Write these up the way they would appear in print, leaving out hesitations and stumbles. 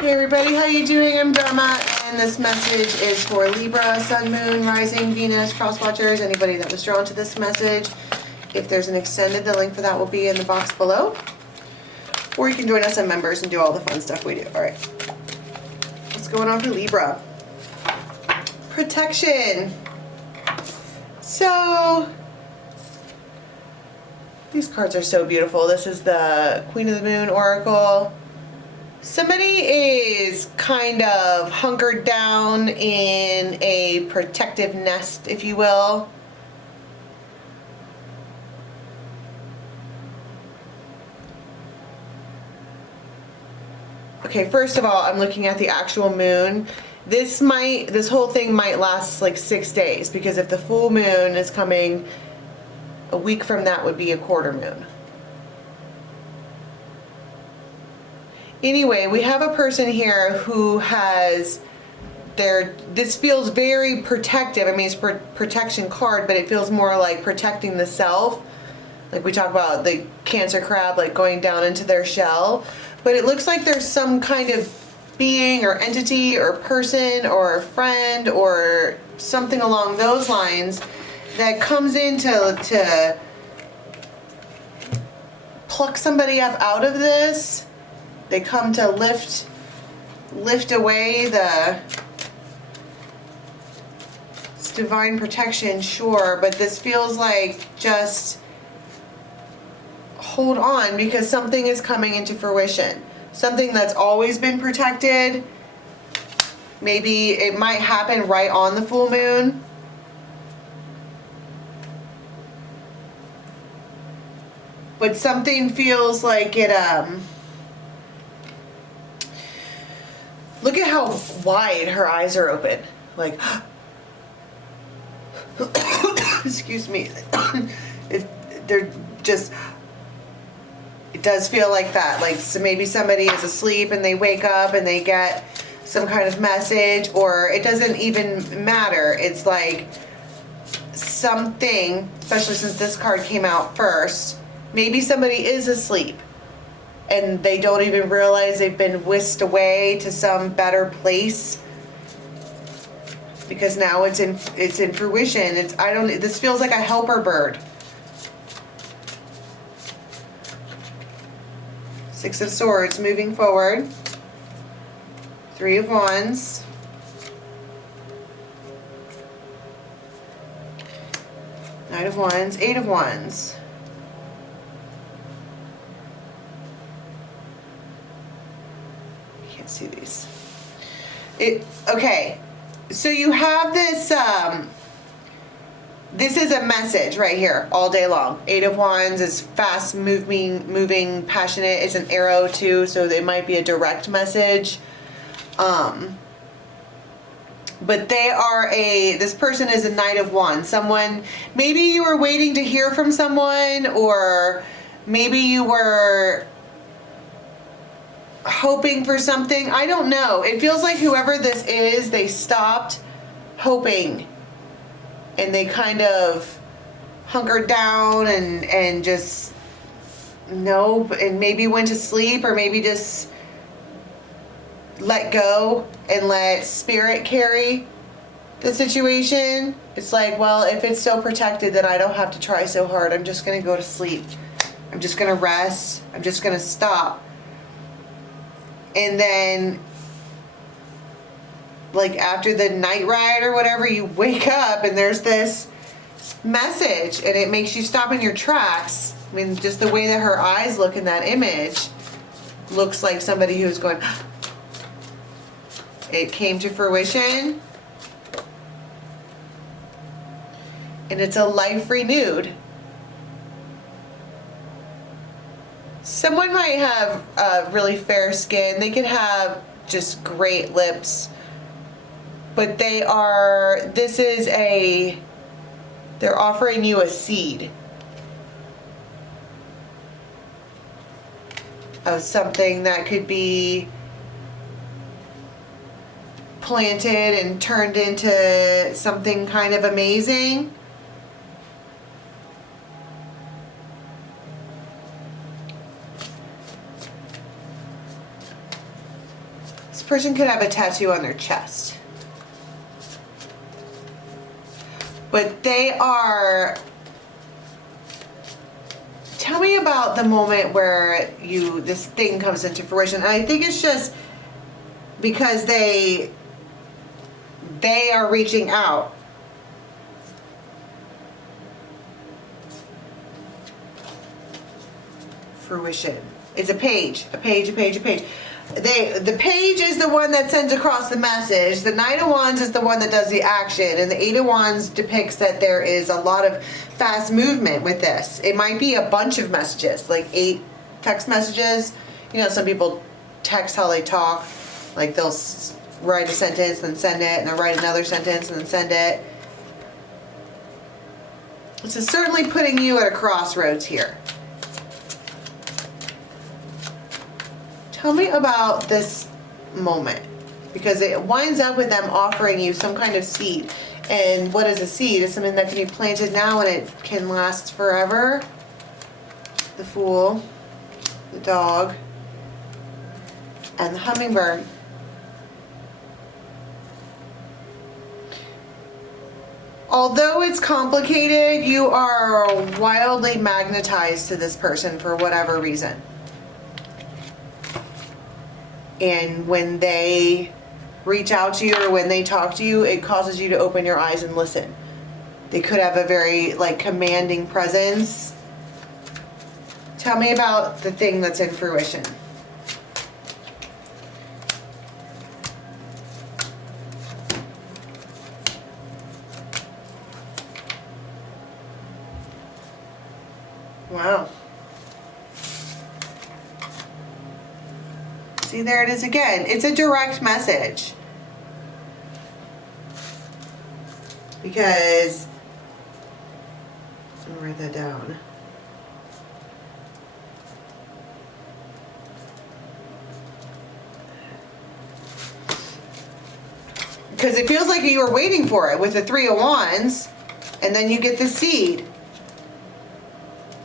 Hey everybody, how you doing? I'm Dharma, and this message is for Libra, Sun, Moon, Rising, Venus, Cross Watchers, anybody that was drawn to this message. If there's an extended, the link for that will be in the box below. Or you can join us on Members and do all the fun stuff we do. Alright. What's going on for Libra? Protection. So, these cards are so beautiful. This is the Queen of the Moon Oracle. Somebody is kind of hunkered down in a protective nest, if you will. Okay, first of all, I'm looking at the actual moon. This whole thing might last like 6 days, because if the full moon is coming a week from that would be a quarter moon. Anyway, we have a person here who has this feels very protective. I mean, it's a protection card, but it feels more like protecting the self. Like we talk about the Cancer crab, like going down into their shell. But it looks like there's some kind of being or entity or person or friend or something along those lines that comes in to pluck somebody up out of this. They come to lift away it's divine protection, sure, but this feels like just hold on, because something is coming into fruition. Something that's always been protected. Maybe it might happen right on the full moon. But something feels like it, look at how wide her eyes are open. Like, excuse me. They're just, it does feel like that. Like, so maybe somebody is asleep and they wake up and they get some kind of message, or it doesn't even matter. It's like something, especially since this card came out first, maybe somebody is asleep and they don't even realize they've been whisked away to some better place, because now it's in fruition. This feels like a helper bird. Six of Swords moving forward. Three of Wands. Knight of Wands, Eight of Wands. See these. Okay, so you have this this is a message right here all day long. Eight of Wands is fast moving, passionate. It's an arrow too, so it might be a direct message. But this person is a Knight of Wands. Someone, maybe you were waiting to hear from someone, or maybe you were hoping for something. I don't know. It feels like whoever this is, they stopped hoping and they kind of hunkered down and just nope, and maybe went to sleep, or maybe just let go and let spirit carry the situation. It's like, well, if it's so protected, then I don't have to try so hard. I'm just going to go to sleep. I'm just going to rest. I'm just going to stop. And then, like, after the night ride or whatever, you wake up and there's this message, and it makes you stop in your tracks. I mean, just the way that her eyes look in that image looks like somebody who's going, it came to fruition. And it's a life renewed. Someone might have really fair skin. They could have just great lips. But they're offering you a seed of something that could be planted and turned into something kind of amazing. person could have a tattoo on their chest. But they are... Tell me about the moment where this thing comes into fruition. And I think it's just because they are reaching out. Fruition. It's a page. The page is the one that sends across the message. The Knight of Wands is the one that does the action. And the Eight of Wands depicts that there is a lot of fast movement with this. It might be a bunch of messages, like 8 text messages. You know, some people text how they talk. Like they'll write a sentence, then send it, and then write another sentence, and then send it. This is certainly putting you at a crossroads here. Tell me about this moment, because it winds up with them offering you some kind of seed. And what is a seed? It's something that can be planted now and it can last forever. The Fool, the dog, and the hummingbird. Although it's complicated, you are wildly magnetized to this person for whatever reason. And when they reach out to you or when they talk to you, it causes you to open your eyes and listen. They could have a very commanding presence. Tell me about the thing that's in fruition. Wow. See, there it is again. It's a direct message. Because, let me write that down. Because it feels like you were waiting for it with the Three of Wands, and then you get the seed.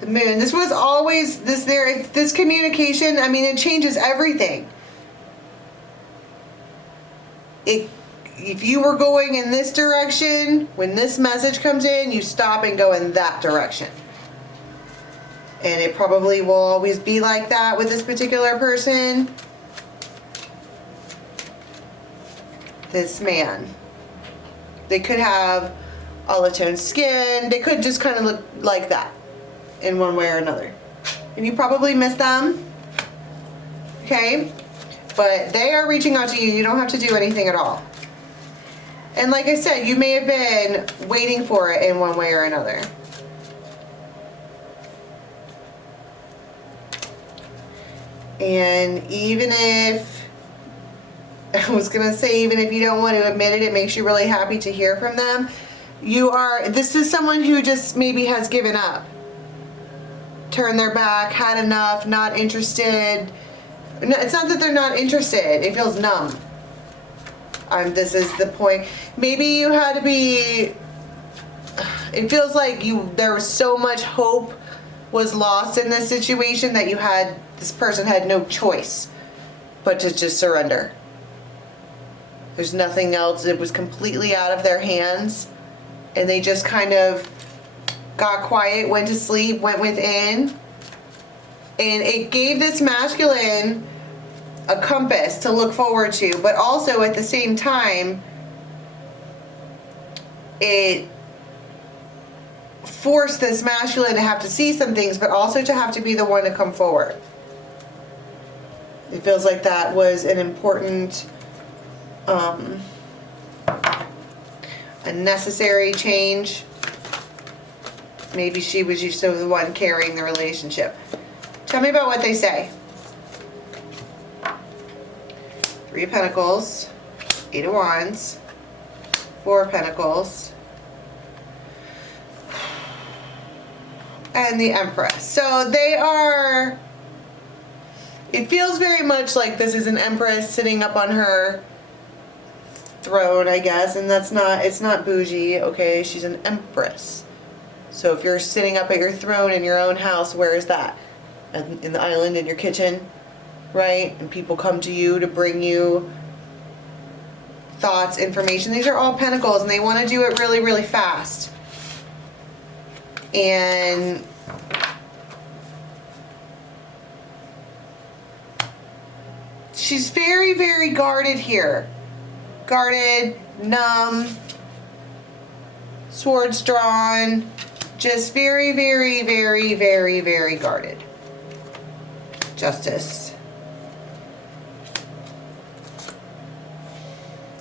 The Moon. This was always this communication. I mean, it changes everything. If you were going in this direction, when this message comes in, you stop and go in that direction. And it probably will always be like that with this particular person. This man. They could have olive toned skin. They could just kind of look like that in one way or another. And you probably miss them. Okay? But they are reaching out to you. You don't have to do anything at all. And like I said, you may have been waiting for it in one way or another. And even if, I was going to say, even if you don't want to admit it, it makes you really happy to hear from them. This is someone who just maybe has given up. Turned their back, had enough, not interested. No, it's not that they're not interested. It feels numb. This is the point. Maybe you had to be... It feels like there was so much hope was lost in this situation that this person had no choice but to just surrender. There's nothing else. It was completely out of their hands. And they just kind of got quiet, went to sleep, went within. And it gave this masculine a compass to look forward to, but also at the same time, it forced this masculine to have to see some things, but also to have to be the one to come forward. It feels like that was an important, a necessary change. Maybe she was just the one carrying the relationship. Tell me about what they say. Three of Pentacles, Eight of Wands, Four of Pentacles, and the Empress. So they are, it feels very much like this is an Empress sitting up on her throne, I guess, and it's not bougie, okay? She's an Empress. So if you're sitting up at your throne in your own house, where is that? In the island, in your kitchen, right? And people come to you to bring you thoughts, information. These are all pentacles, and they want to do it really, really fast. And she's very, very guarded here. Guarded, numb, swords drawn, just very, very, very, very, very guarded. Justice.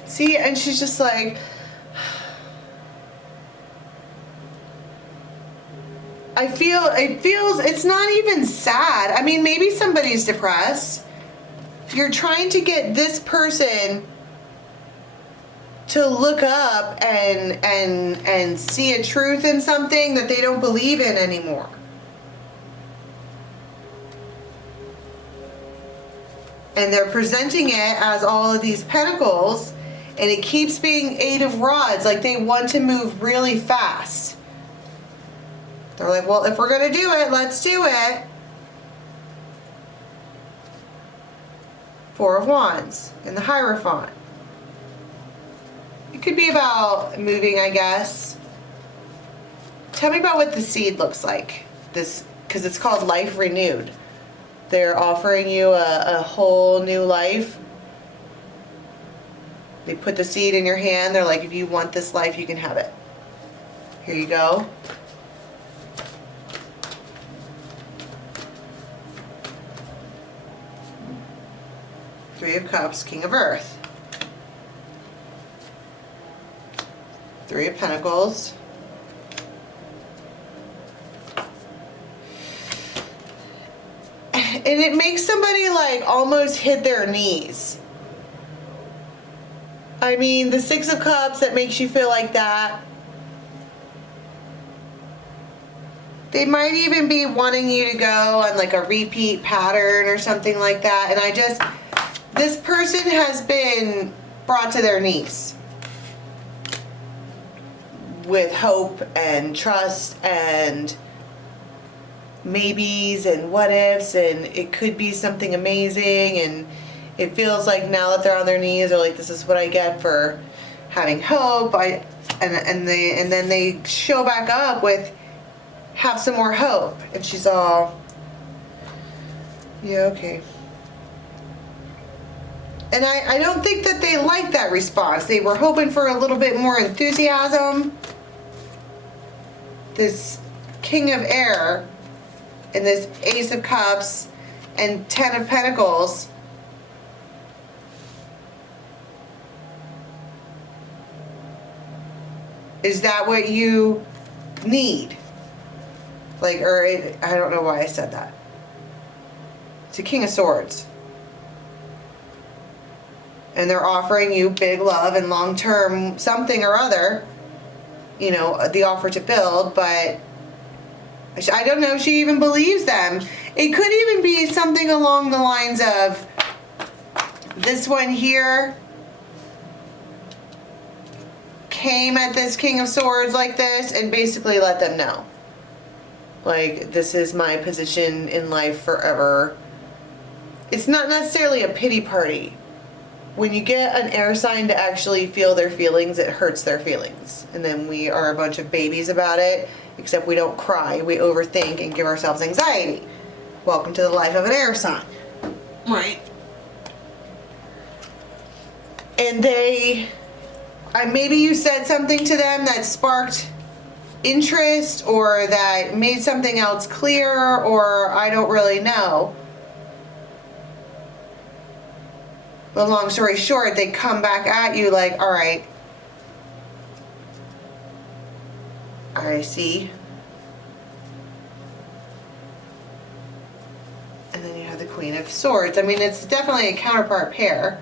See, and she's just like, it's not even sad. I mean, maybe somebody's depressed. You're trying to get this person to look up and see a truth in something that they don't believe in anymore. And they're presenting it as all of these pentacles, and it keeps being 8 of rods, like they want to move really fast. They're like, well, if we're going to do it, let's do it. 4 of wands in the Hierophant. It could be about moving, I guess. Tell me about what the seed looks like. This, because it's called Life Renewed. They're offering you a whole new life. They put the seed in your hand. They're like, if you want this life, you can have it. Here you go. Three of Cups, King of Earth. 3 of Pentacles. And it makes somebody like almost hit their knees. I mean, the 6 of Cups, that makes you feel like that. They might even be wanting you to go on like a repeat pattern or something like that. And this person has been brought to their knees with hope and trust and maybes and what ifs, and it could be something amazing, and it feels like now that they're on their knees, they're like, this is what I get for having hope. And then they show back up with, have some more hope. And she's all, yeah, okay. And I don't think that they like that response. They were hoping for a little bit more enthusiasm. This King of Air and this Ace of Cups and 10 of Pentacles. Is that what you need? Like, or I don't know why I said that. It's a King of Swords. And they're offering you big love and long-term something or other. You know, the offer to build, but I don't know if she even believes them. It could even be something along the lines of this one here came at this King of Swords like this and basically let them know, like, this is my position in life forever. It's not necessarily a pity party. When you get an air sign to actually feel their feelings, it hurts their feelings. And then we are a bunch of babies about it, except we don't cry. We overthink and give ourselves anxiety. Welcome to the life of an air sign. Right. And maybe you said something to them that sparked interest, or that made something else clear, or I don't really know. But long story short, they come back at you like, all right, I see. And then you have the Queen of Swords. I mean, it's definitely a counterpart pair.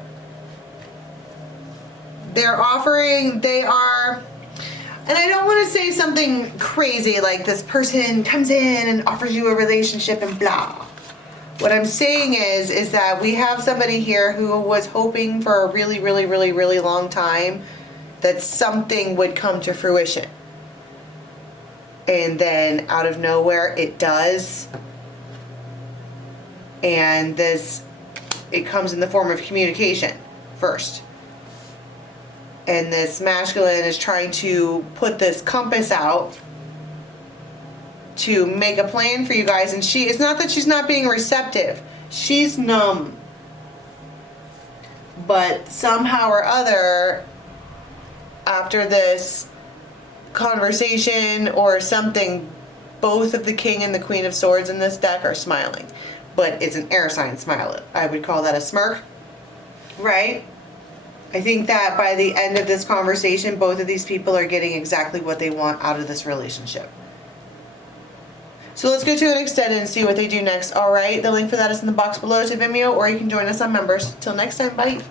They are, and I don't want to say something crazy like this person comes in and offers you a relationship and blah. What I'm saying is that we have somebody here who was hoping for a really, really, really, really long time that something would come to fruition. And then out of nowhere, it does. And it comes in the form of communication first. and this masculine is trying to put this compass out to make a plan for you guys. And it's not that she's not being receptive. She's numb. But somehow or other, after this conversation or something, both of the King and the Queen of Swords in this deck are smiling. But it's an air sign smile. I would call that a smirk. Right? I think that by the end of this conversation, both of these people are getting exactly what they want out of this relationship. So let's go to an extended and see what they do next. Alright, the link for that is in the box below to Vimeo, or you can join us on Members. Till next time, bye.